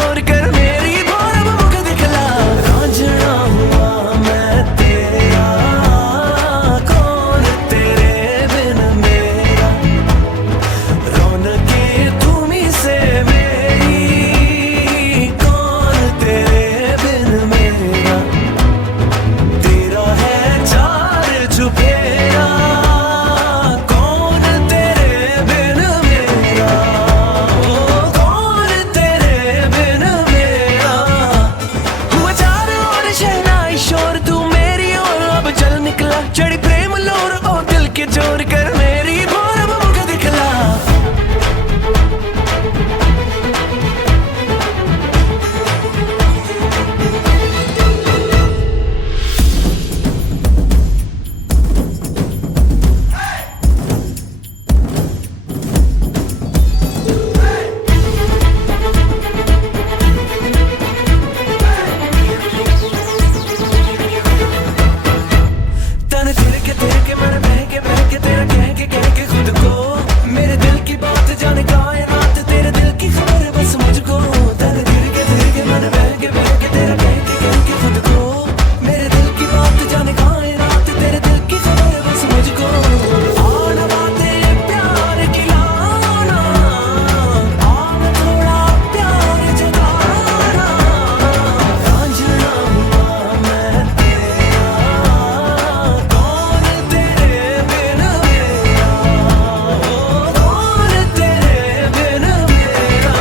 चोर कर मेरी भोर मुख दिखला रांझना हुआ मैं तेरा कौन तेरे बिन मेरा रौनके तुम्ही से मेरी कौन तेरे बिन मेरा तेरा है चार चुफेरा कौन तेरे बिन मेरा कौन तेरे बिन मेरा हुआ चार और शहनाई शोर तू मेरी और अब चल निकला चढ़ी प्रेम लोर ओ दिल के चोर कर मेरी भोर मुख दिखला तने तेरे के मैंने बह के तेरा कह के खुद को मेरे दिल की बात जाने कायनात तेरे दिल की खबर है बस मुझको तने तेरे के मैंने बह के तेरा कह के खुद को मेरे दिल की बात जाने कायनात तेरे दिल की खबर है बस मुझको आना बातें प्यार की लाना आना थोड़ा प्यार जताना रांझना हुआ मैं तेरा कौन तेरे बिन मेरा कौन तेरे बिन मेरा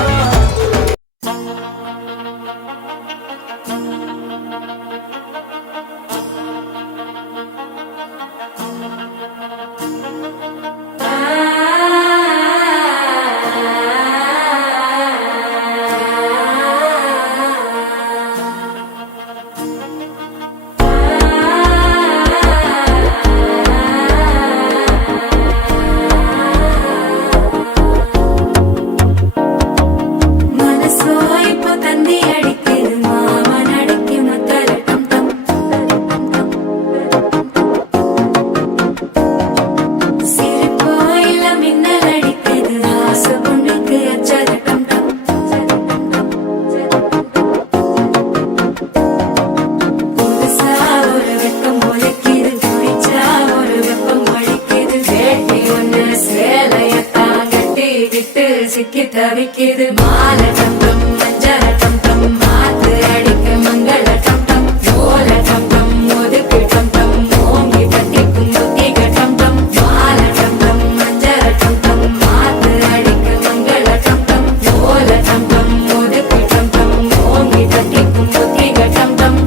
മനസ്സോയി പൊതന്തി അടിക്കിത് മാമനടക്കി മത്തലട്ടം ടം സിരിപ്പോയില മിന്നലടിക്കിത് ആസപുണ്ടുക്ക് അച്ചരട്ടം ടം പുതുസാ ഒരു വെക്കം മുളക്കിത് കുടിച്ചാ ഒരു വെപ്പം വടിക്കിത് വേട്ടി ഒന്ന് சேலையத்தான் கட்டிக்கிட்டு சிக்கி தவிக்கிது மாலை டம் டம் மஞ்சள் டம் டம் மாத்து அடிக்க மங்கள டம் டம் ஓல டம் டம் ஒதுக்கு டம் டம் ஓங்கி தட்டிக்கும் புத்திக டம் டம் மாலை டம் டம் மஞ்சள் டம் டம் மாத்து அடிக்க மங்கள டம் டம் ஓல டம் டம் ஒதுக்கு டம் டம் ஓங்கி தட்டிக்கும் புத்திக டம் டம்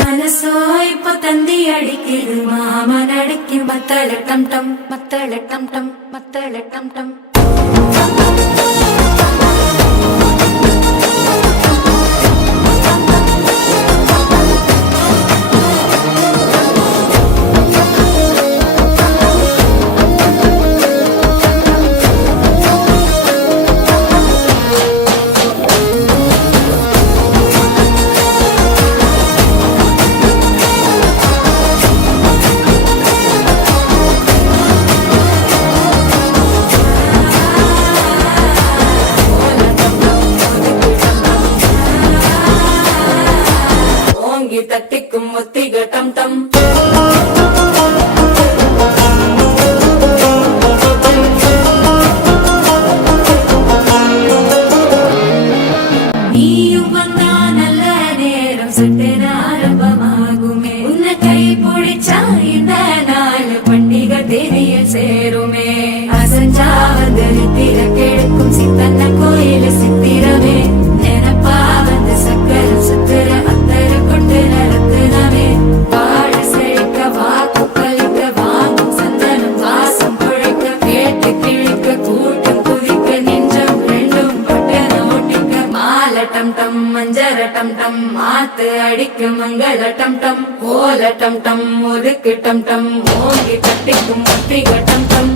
മനസ്സോയി പൊതന്തി അടിക്കിത് മാമനടക്കി മത്തലട്ടം ടം മത്തലട്ടം ടം മത്തലട്ടം ടം ஓங்கி தட்டிக்கும் ஒத்திக டம் டம் நீயும் வந்தா நல்ல நேரம் சட்டென ஆரம்பமாகுமே உன்னை கை பிடிச்சா இந்த நாள் பண்டிகை தேதியில் சேருமே அசஞ்சா வந்து நித்திர கெடுக்கும் சித்தன்ன கோயில சித்திரமே நினப்பா வந்து சக்கர சுத்துற அத்தர கொண்டு நடத்துனவே வாழ செழிக்க வாக்கு பலிக்க வாங்கும் சந்தனம் வாசம் குழைக்க கேட்டு கிழிக்க கூட்டம் குதிக்க நெஞ்சம் ரெண்டும் பட்டன ஒட்டிக்க மாலை டம் டம் மஞ்சர டம் டம் மாத்து அடிக்க மங்கள டம் டம் கோல டம் டம் ஒதுக்கு டம் டம் ஓங்கி தட்டிக்கும் ஒத்திக டம் டம்